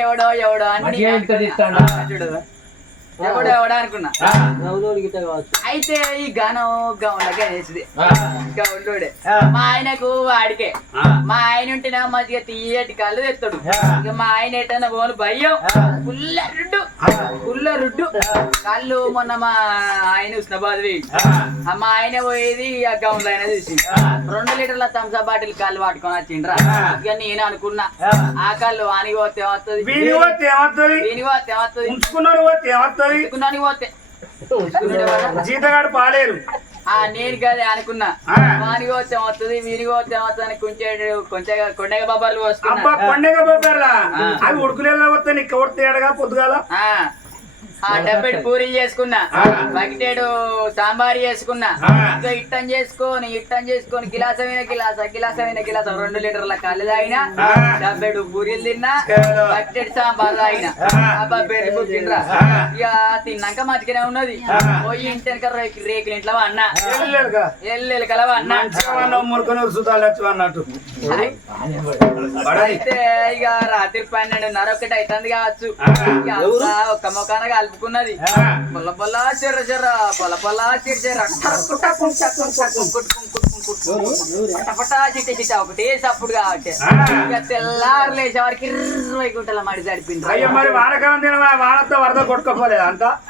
ఎవడో ఎవడో అని ఎవడో అనుకున్నా. అయితే ఈ గనం గౌండ్లకే అనేసింది. గౌండ్లోడే మా ఆయనకు వాడికే. మా ఆయన ఉంటేనే మంచిగా తీయటి కళ్ళు తెస్తాడు. ఇక మా ఆయన ఎట్టన్నా పోను భయం పుల్ల రుడ్డు కళ్ళు. మొన్న మా ఆయన ఉస్నాబాద్ మా ఆయన పోయేది ఆ గౌండ్లో అయినా చూసి 2 లీటర్ల థమ్సప్ బాటిల్ కళ్ళు పట్టుకొని వచ్చిండ్రా. ఇక నేను అనుకున్నా ఆ కళ్ళు వానికి పోతే వస్తుంది, జీతగాడు పాలేరు. నేను కదే అనుకున్నా వానికి పోతే వస్తుంది, వీరికి పోతే వస్తుంది అని కొంచెం కొండగ బొబ్బర్లు పోసుకున్నా. కొండగ బొబ్బర్లా అవి ఉడుకులేలా వస్తాయి. నీకు కొడతాడుగా పొద్దుగాల డబ్బెడు పూరీలు చేసుకున్నా, బకెటేడు సాంబార్ చేసుకున్నా. ఇంకా ఇట్టం చేసుకొని గిలాసమైన గిలాస 2 లీటర్ల కళ్ళు తాగినా, డబ్బెడు పూరీలు తిన్నా, బకెటెడ్ సాంబార్ తాగినా. అబ్బా పెరుగు తినరా. ఇక తిన్నాక మంచిగానే ఉన్నది. పోయి ఇంటి వెనక రేకులు ఇంట్లో అన్నా ఎల్లెలు కలవా అన్నా అన్నట్టు. అయితే ఇక రాత్రి 12:30 ఒకటి అవుతుంది కావచ్చు. ఒక్క మొక్కన కలుపుకున్నది. పొల్ల పొల్ల చెర్ర చెర్ర పొల పొల్ల చెర్ర చిట్ట చిట్ట ఒకటి సప్పుడు కాబట్టి ఇక తెల్లారు లేచే వారికి 20 గుంటల మడి సడిపింది.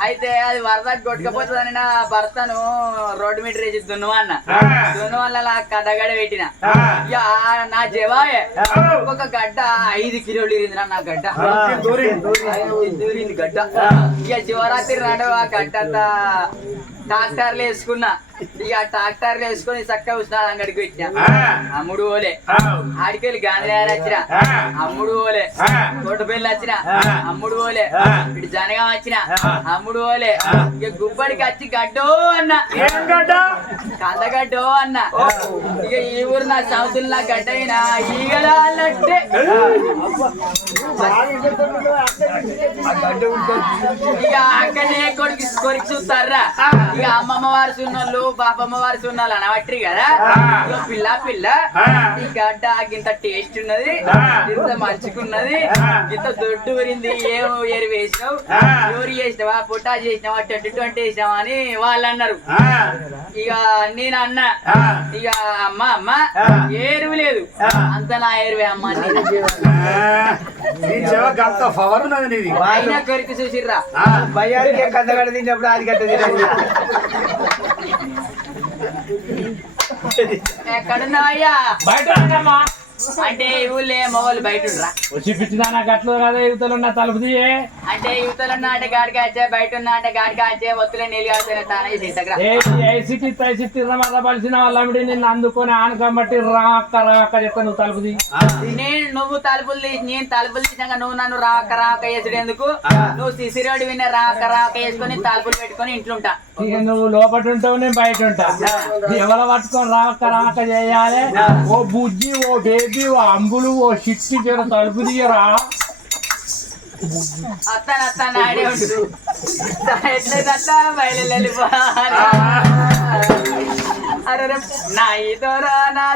అయితే అది వరద కొట్టుకపోతుందని నా భర్తను రోడ్డు మీద రేసి దున్నవన్న వల్ల కథగడ పెట్టిన. ఇక నా జవాయే ఒక గడ్డ 5 కిలోలు ఇరిందిరా. నా గడ్డ దూరింది గడ్డ. ఇక శివరాత్రి నాడు ఆ గడ్డ అంతా ట్రాక్టర్లు వేసుకున్నా. ఇక ట్రాక్టర్లు వేసుకొని చక్కగా ఉష్ణాలు అంగడికి పెట్టినా. అమ్ముడు ఓలే ఆడికెళ్ళి గాంధీనగర్ వచ్చిన, అమ్ముడు ఓలే తోటపల్లి వచ్చిన, అమ్ముడు ఓలే ఇటు జనగా వచ్చిన, అమ్ముడు ఓలే. ఇక గుబ్బడికి వచ్చి గడ్డో అన్న కందగడ్డో అన్న. ఇక ఈ ఊరు నా సంవత్సరం నా గడ్డ అయినా ఈగలా అన్నట్టే. ఇక అక్కడనే కొరికి చూస్తారా. ఇక అమ్మమ్మ వారు సున్నోళ్ళు బాపమ్మ వారు సున్నాళ్ళు అనబట్టి కదా. పిల్ల పిల్ల ఈ గడ్డ ఇంత టేస్ట్ ఉన్నది, ఇంత మంచుకున్నది, ఇంత దొడ్డు ఊరింది. ఏం ఏరు వేసినావు, ఎవరు చేసినావా, పొట్టా చేసినావా, 20 వేసినావా అని వాళ్ళు అన్నారు. ఇక నేను అన్నా ఇక అమ్మ ఏరువు లేదు అంత నా ఏరువే అమ్మ. అయినా కొరికి చూసిర్రా కందగడ్డ తిన్నప్పుడు అది గడ్డ ఎక్కడున్నావయ్యా? బయట అంటే ఊళ్ళే మొగలు బయట వచ్చి పిచ్చిదానా గట్లు కదా యువతలున్న తలుపు తీయే. అంటే యువతలున్నా అంటే గాడికి వచ్చే, బయట ఉన్నా అంటే గాడికి వచ్చే, ఒత్తులే నీళ్ళు కాల్సిన తానే పలిసిన వాళ్ళమిడి నిన్ను అందుకొని ఆనకమ్మట్టి రాక్క చెప్తా. నువ్వు తలుపు తీ. నువ్వు తలుపులు తీసి నేను తలుపులు తీసాక నువ్వు నన్ను రాక వేసుడు ఎందుకు? నువ్వు సిసిరోడు విన్న రాక వేసుకొని తలుపులు పెట్టుకొని ఇంట్లో ఉంటా. నువ్వు లోపల ఉంటావు, నేను బయట ఉంటా. ఎవరు పట్టుకొని రాక చేయాలి. ఓ బుజ్జి, ఓ బేబీ, ఓ అంబులు, ఓ షిట్టి జర తలుపు తీయరా. అత్తాను ఆడే ఉండు ఎట్లేదట్లా బయలు వెళ్ళిపోవాలి. అరే నా ఇదోరా నా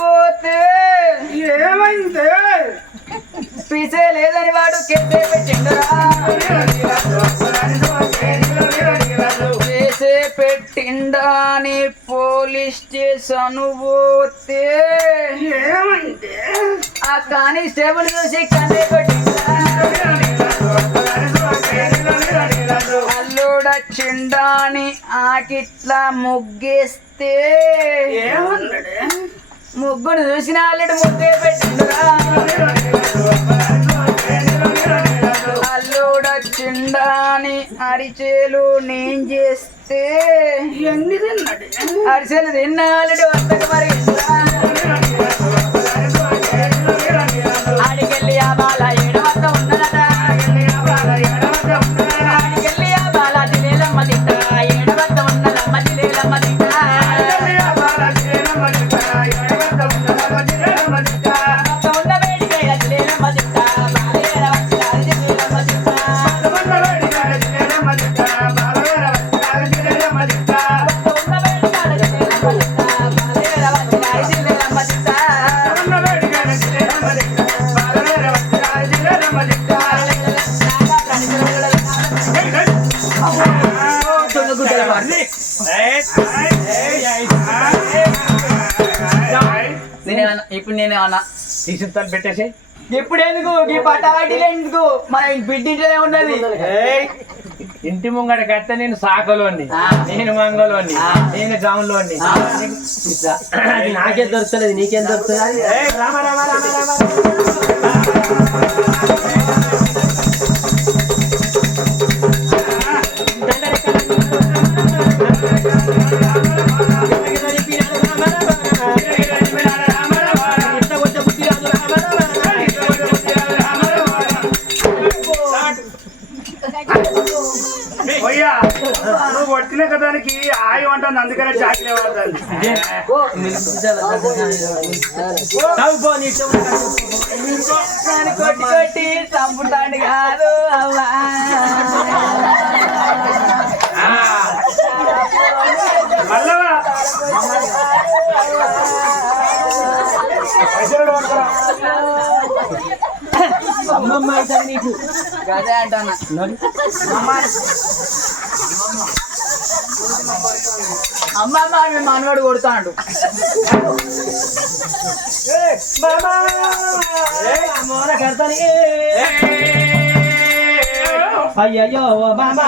పోతే ఏమైంది పీసే లేదని వాడు కేసే పెట్టిండురా కేసే పెట్టిండాని పోలీస్ స్టేషన్ పోతే ఏమైంది ఆ కానిస్టేబుల్ చూసి కన్నే పెట్టిండురా అల్లుడొచ్చిండాని ఆకిట్లా ముగ్గేస్తే ఏమన్నాడు ముగ్గుడు చూసిన అల్లుడు ముగ్గే పెట్టిండురా అల్లుడొచ్చిండాని అరిచేలు నేను చేస్తే ఎన్ని తిన్నాడు అరిసెలు తిన్న అల్లుడు వద్దకు మరి ఆడికెళ్ళి ఆ బాల ఏడు వద్ద ఉన్నదట ఆడికెళ్ళి ఆ బాల జిలేలమ్మ తిట్ట ఏడు వద్ద ఉన్నదమ్మ జిలేలమ్మ తిట్ట ఉన్న వేడిగా జిలేలమ్మ తిట్ట బాలేర వచ్చిన జిలేలమ్మ తిట్ట ఉన్న వేడిగా జిలేలమ్మ తిట్ట బాలేర ఇప్పుడు నేను అన్నా తీసుకుంటాను పెట్టేసి ఇప్పుడు ఎందుకు ఈ పట్టవాటిలో ఎందుకు మన బిడ్డింటనే ఉన్నది ఇంటి ముంగట కడితే నేను సాకలోని నేను మంగలోని నేను గౌన్లోని నాకేం దొరుకుతలేదు నీకేం దొరుకుతుంది రామ రామ రామ రామ నువ్వు కొట్టిన కదానికి ఆయి ఉంటుంది అందుకనే చాకిలే పడుతుంది కొట్టి కొట్టి చంపుతాడు కాదు అవ్వా మళ్ళా అమ్మమ్మ అయితే నీకు అదే అంటానా అమ్మమ్మ మీ మనవాడు కొడుతాడు అయ్యో బాబా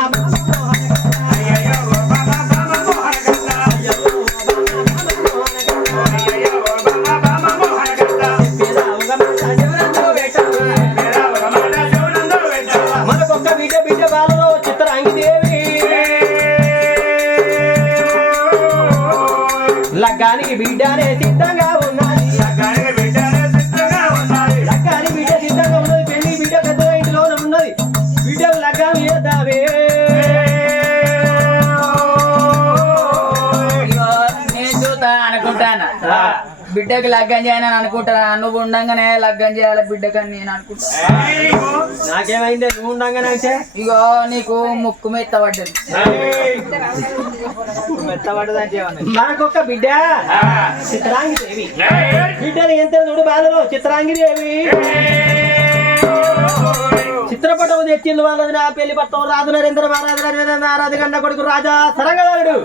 మనకొక్క బిడ్డ బిడ్డ బాలలో చిత్రాంగిదేవి లగ్గానికి బిడ్డనే సిద్ధంగా ఉన్నది లగ్గానికి బిడ్డ సిద్ధంగా ఉన్నది పెళ్లి బిడ్డ పెద్దగా ఇంటిలోనే ఉన్నది బిడ్డ లగ్గాలు చేద్దావే నేను చూస్తా అనుకుంటాను బిడ్డకి లగ్గం చేయనని అనుకుంటా నువ్వు ఉండంగానే లగ్గం చేయాలి బిడ్డకని నేను అనుకుంటా నాకేమైందే నువ్వు ఉండంగానే అయితే ఇగో నీకు ముక్కు మెత్తబడ్డది మనకొక్క బిడ్డ చిత్రాంగిదేవి బిడ్డని ఎంత చూడు బాధలో చిత్రాంగిదేవి చిత్రపటం తెచ్చింది వాళ్ళది నా పెళ్లి పట్టం రాజు నరేంద్ర మహారాజు కన్న కొడుకు రాజా సరంగవాడు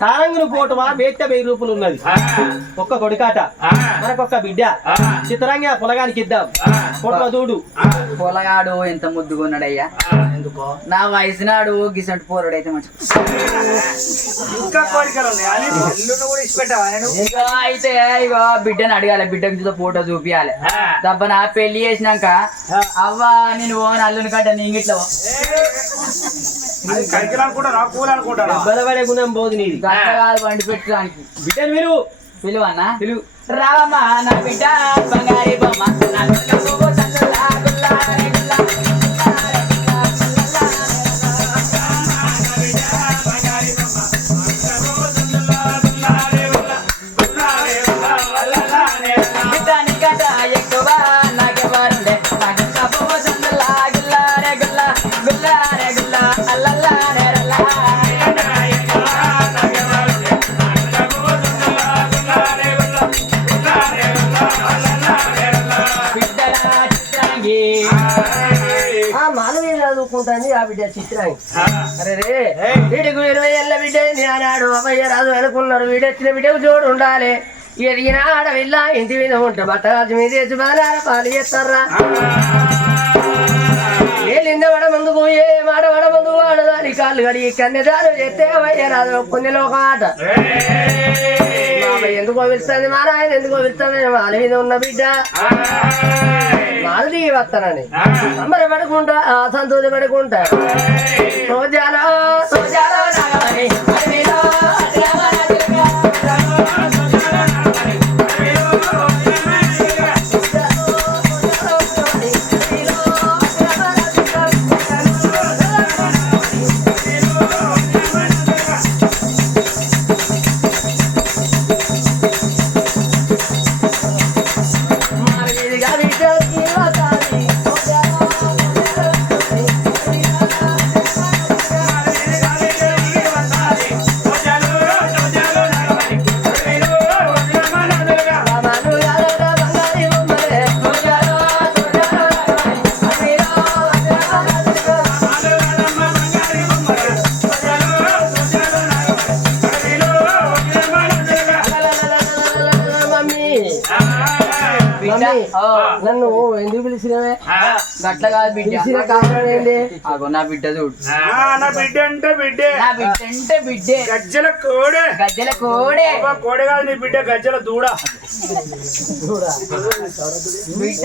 సారంగులు పోటువా బేట్ట 1000 రూపాయలు ఉన్నది ఒక్క కొడుకాట మనకొక్క బిడ్డ చిత్రంగా పొలగానికి ఇద్దాం పొట్ల దూడు పొలగాడు ఎంత ముద్దుకున్నాడయ్యా నా వయసు నాడు గిసంటి పోరాడు అయితే మంచి ఇంకా కోరికలు ఉన్నాయి ఇగో అయితే ఇగో బిడ్డని అడగాలి బిడ్డకి చూస్తే ఫోటో చూపియాలి దబ్బన పెళ్లి చేసినాక అవ్వా నేను ఓన్ అల్లుని కంటే నీకు ఇట్లా కైకిలు అనుకుంటా కూలి అనుకుంటా బలపడే గుణం పోదు నీది గంట కాదు వండి పెట్టడానికి బిడ్డను మీరు పిలువన్నా రావమ్మా నా బిడ్డ బంగారి బొమ్మ నా గుళ్ళకు సందులా గుల్లారే గుల్లా, గుల్లారే గుల్లా, బిడ్డని గడ్డ ఎక్కువ నాకెవరుండే నా గుళ్ళకు సందులా గుల్లారే గుల్లా, గుల్లారే గుల్లా, అల్లల్లారే రల్లా. అనుకుంటుంది ఆ బిడ్డ చిత్రాంగి. అరే రే వీడికి 20 ఏళ్ళ బిడ్డ ఆనాడు అమ్మయ్య రాదు అనుకున్నారు. వీడెచ్చిన బిడ్డకు జోడు ఉండాలి. ఎదిగిన ఆడవిల్ల ఇంటి మీద ఉంటే బట్టగాల్చి మీద వేసి బాగా పాలు చేస్తారా. ఏ లింద పడ ముందుకు ఏ మాట పడ ముందుకు ఆడదాని కాళ్ళు కడిగి కన్యదారు చేస్తే అమ్మయ్య రాదు కొన్ని లోకం ఆట. ఎందుకో పిలుస్తుంది మా నాయన ఎందుకో పిలుస్తుంది మాల మీద ఉన్న బిడ్డ మాల దిగి వస్తానని అమ్మర పడుకుంటా సంతోష పడుకుంటా. సోజాలో సోజాలో నాగమణి అడవిలో నన్ను ఎందుకు పిలిచినవే? గట్ల కాదు బిడ్డ. పిలిచిన కారణం ఏంటి? అగో నా బిడ్డ చూడు. నా బిడ్డ అంటే బిడ్డే. నా బిడ్డ అంటే బిడ్డే. గజ్జల కోడే. గజ్జల కోడే. కోడే కాదు నీ బిడ్డ గజ్జల దూడ. బిడ్డ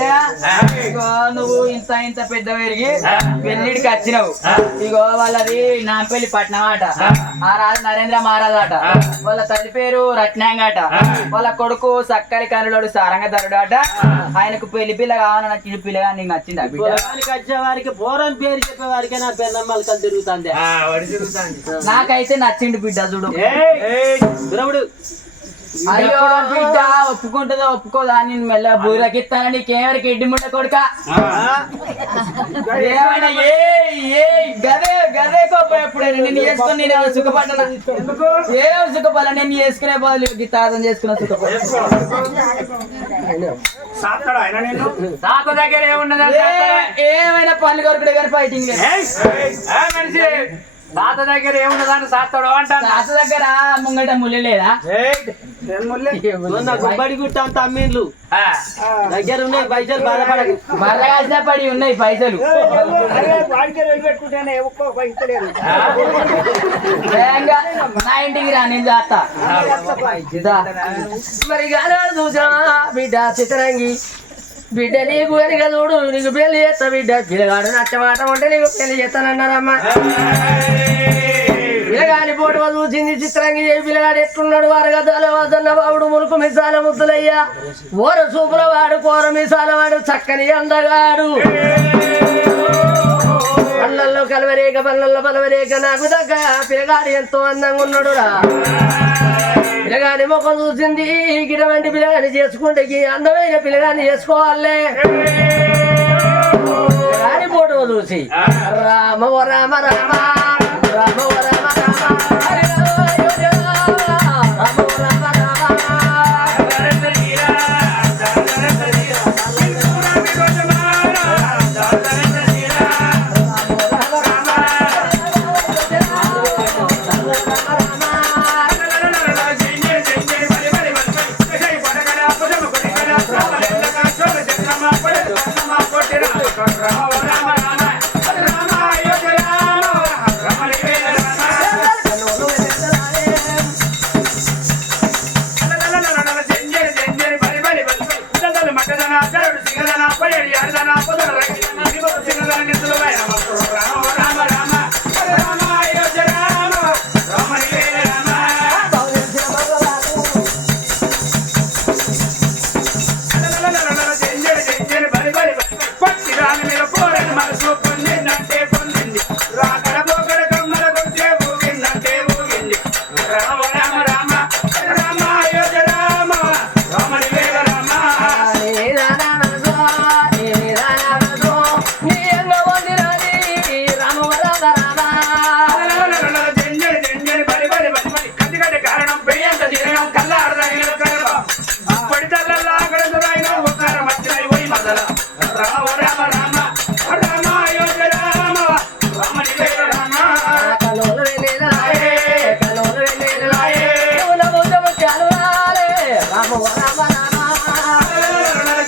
ఇగో నువ్వు ఇంత ఇంత పెద్ద పెరిగి పెళ్లిడికి వచ్చినావు. ఇగో వాళ్ళది నాంపల్లి పట్నం ఆట. ఆ రాజు నరేంద్ర మహారాజ్ ఆట. వాళ్ళ తల్లి పేరు రత్నాంగట. వాళ్ళ కొడుకు సక్కరి కనులోడు సారంగధరుడు ఆట. ఆయనకు పెళ్లి పిల్ల కావాలని నచ్చిన పిల్లగా నీకు నచ్చిందా బిడ్డ? వచ్చే వారికి పోరని పేరు చెప్పే వారికి నా పెన్నమ్మలు కలిసి తిరుగుతుంది. నాకైతే నచ్చిండు బిడ్డ చూడు. ద్రవుడు అయ్యో బిడ్డ ఒప్పుకుంటుందో ఒప్పుకోదా నేను మెల్ల బూరకిస్తాను నీకేమరికి ఎడ్డి ముండ కొడుక. ఏమైనా గదే గదే కోప ఎప్పుడైనా నేను చేసుకుని నేను సుఖపడ్డా. ఏం సుఖపడ నేను చేసుకునే బదులు తాతం చేసుకున్న సుఖపడ. దగ్గర ఏమైనా పనులు కొరకుడే కానీ ఫైటింగ్ తాత దగ్గర ఏమున్నదాన్ని సాస్తాడు అంటాను. తాత దగ్గర ముంగట ముళ్ళు లేదా? గుబ్బడి గుట్ట అంత అమ్మీన్లు దగ్గర ఉన్నాయి పైసలు బాధపడదు. మరగాల్సిన పడి ఉన్నాయి పైసలు. నా ఇంటికి రా నేను చేస్తా. మరి గానాడు చూసా బిడ్డ చిత్రంగి బిడ్డ నీకు వెనుక చూడు నీకు పెళ్లి చేస్తా బిడ్డ. పిల్లగాడు నచ్చమాట ఉంటే నీకు పెళ్లి చేస్తానన్నారమ్మా. పిల్లగాడి పోటు చూసింది చిత్రంగి. పిల్లగాడు ఎట్లున్నాడు అరగదాల వదన్న బాబుడు మురుకు మిసాల ముద్దులయ్యా. ఓర సూపుల వాడు కోర మిసాల వాడు చక్కని అందగాడు. పళ్ళల్లో కలవరేక పళ్ళల్లో పలవరేక నాకు దగ్గ పిల్లగాడు ఎంతో అందంగా ఉన్నాడు రా. పిల్లగాని ముఖం చూసింది గిడవంటి పిల్లగాని చేసుకుంటే అందమైన పిల్లగాని చేసుకోవాలే. పిల్లగాని ఫోటో చూసి రామ ఓ రామ రామ రామ ఓ రామ రామ హరి రామ రామ ఓ రామ రామ. రామ రామ రామ రామ రామ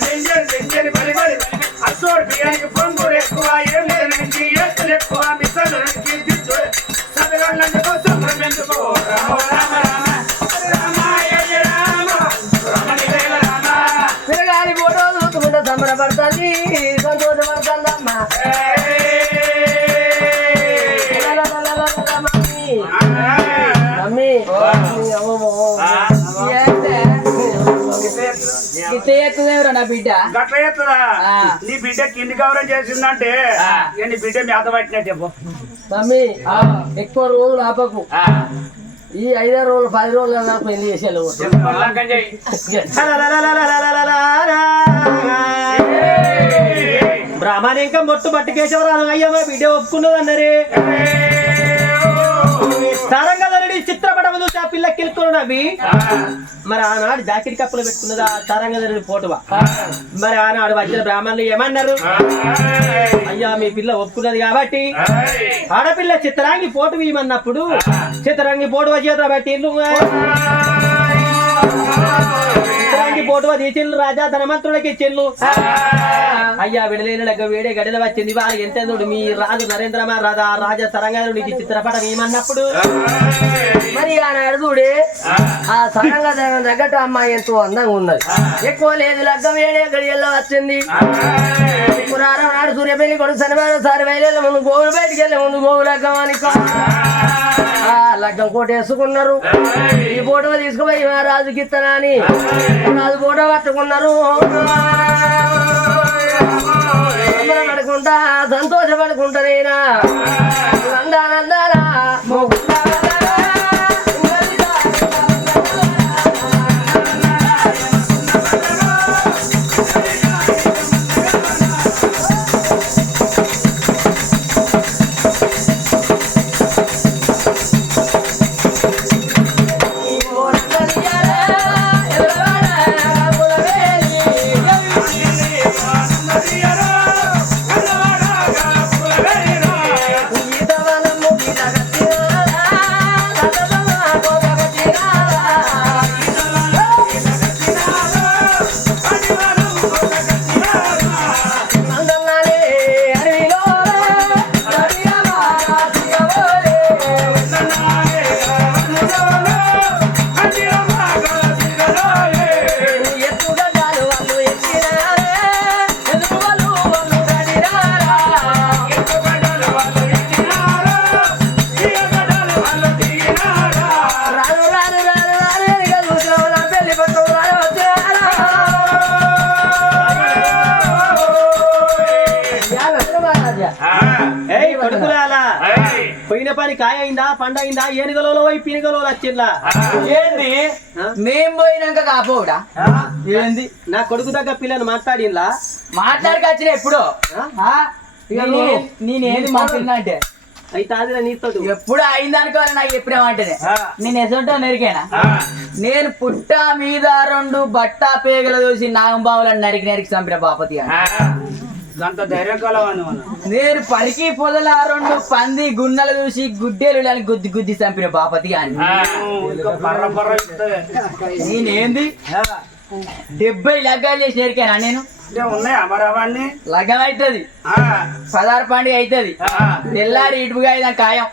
చెంజని బలి బలి అసోడు బియ్యానికి పొంగుడు ఎక్కువ ఏం లేదనికి ఎత్తులు ఎక్కువ మిసలుకి దిద్దు సదగళ్ళకు సుబ్రహ్మణ్యకు రామ రామ రామాయ రామ రమణి వేల రామ పిల్లగాని ఫోటో చూసుకుంటే సంబరపడుతుంది సంతోషపడుతుందమ్మా మమ్మీ ఎత్తుదేవరా నా బిడ్డ గట్ల ఎత్తుదా నీ బిడ్డ కింది కవరం చేసిందంటే నీ బిడ్డ మేత పట్టినట్టు చెప్పు మమ్మీ ఎక్కువ రోజులు ఆపకు ఈ 5 రోజులు 10 రోజులు నాకు పెళ్లి చేసేలు బ్రాహ్మణింకా మొట్టు పట్టుకేసేవారు అయ్యమ్మ బిడ్డ ఒప్పుకున్నది అన్నరే సారంగధరుడి చిత్రపటం చూసి ఆ పిల్ల కిలుక్కున్నవి మరి ఆనాడు జాకెట్ కప్పులు పెట్టుకున్నది ఆ సారంగధరుడి ఫోటోవా మరి ఆనాడు వచ్చిన బ్రాహ్మణులు ఏమన్నారు అయ్యా మీ పిల్ల ఒప్పుకున్నది కాబట్టి ఆడపిల్ల చిత్రాంగి ఫోటో ఇవ్వమన్నప్పుడు చిత్రాంగి ఫోటో చేత బట్టి చిత్రాంగి ఫోటో తీసిల్లు రాజా ధనమంత్రులకి ఇచ్చిల్లు అయ్యా విడలేని లెక్క వేడే గడిల వచ్చింది వాళ్ళకి ఎంత మీ రాజు నరేంద్ర మహారాజా రాజా సరంగానికి చిత్రపటం ఏమన్నప్పుడు మరి ఆనాడు చూడే ఆ సరంగా తగ్గట్టు అమ్మాయి ఎంతో అందంగా ఉన్నది ఎక్కువ లేదు లగ్గం వేడే గడియల్లో వచ్చింది నాడు సూర్యపల్లి కొడుకు శనివారం సారి వేల ముందు గోవులు బయటికి వెళ్ళే ముందు గోవు లగ్గం అని లగ్గం కోట వేసుకున్నారు ఈ ఫోటో తీసుకుపోయి రాజుకి ఇస్తానా అని రాజు ఫోటో పట్టుకున్నారు పడుకుంటా సంతోషపడుకుంటారేనా నందానందారా పోయిన పని కాయ అయిందా పండయిందా ఏనుగలో పోయి పినుగలో వచ్చిందా ఏంది మేం పోయినాక కాపోడా ఏంది నా కొడుకు దగ్గర పిల్లని మాట్లాడిలా మాట్లాడకొచ్చిన ఎప్పుడో నేనేది మాట్లాడినా అంటే అయితే అది నీతో ఎప్పుడు అయిందనుకోవాలి నాకు ఎప్పుడేమంటేనే నేను ఎసంటో నెరికేనా నేను పుట్ట మీద 2 బట్ట పేగల చూసి నాగంబావులను నరికి చంపిన బాపతి అంత ధైర్యం కలవాను నేను పనికి పొదల 2 పంది గున్నలు చూసి గుడ్డేలు గుద్ది గుద్ది చంపిన బాపతి అని నేనేంది 70 లగ్గాలు చేసి నెరికానా నేను ఉన్నాయా మరి అవన్నీ లగ్గం అవుతుంది 16 పండుగ అవుతుంది తెల్లారి ఇటుగా అయినా ఖాయం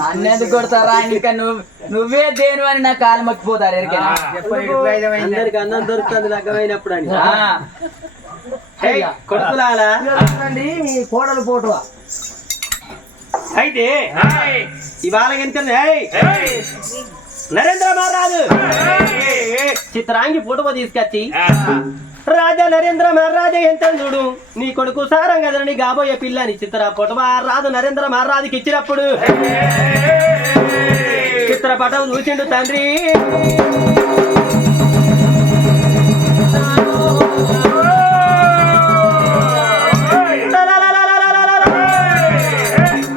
నన్నెందుకు కొడతారా ఇంకా నువ్వే దేని అని నా కాలు మక్కిపోతారు ఎరికైనా అందరికి అన్నం దొరుకుతుంది లగ్గమైనప్పుడు అని కొడుకులాలా మీ కోడలు ఫోటో అయితే ఇవాళ ఎంత నరేంద్ర మహారాజు చిత్రాంగి ఫోటో తీసుకొచ్చి రాజా నరేంద్ర మహారాజా ఎంత చూడు నీ కొడుకు సారంగధరుని కాబోయే పిల్లని చిత్ర ఫోటో రాజు నరేంద్ర మహారాజుకి ఇచ్చినప్పుడు చిత్రపటం చూసిండు తండ్రి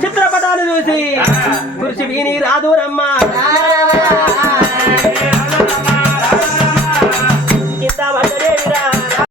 చిత్రపటాలు చూసి కుర్చి వీని రాదు రమ్మ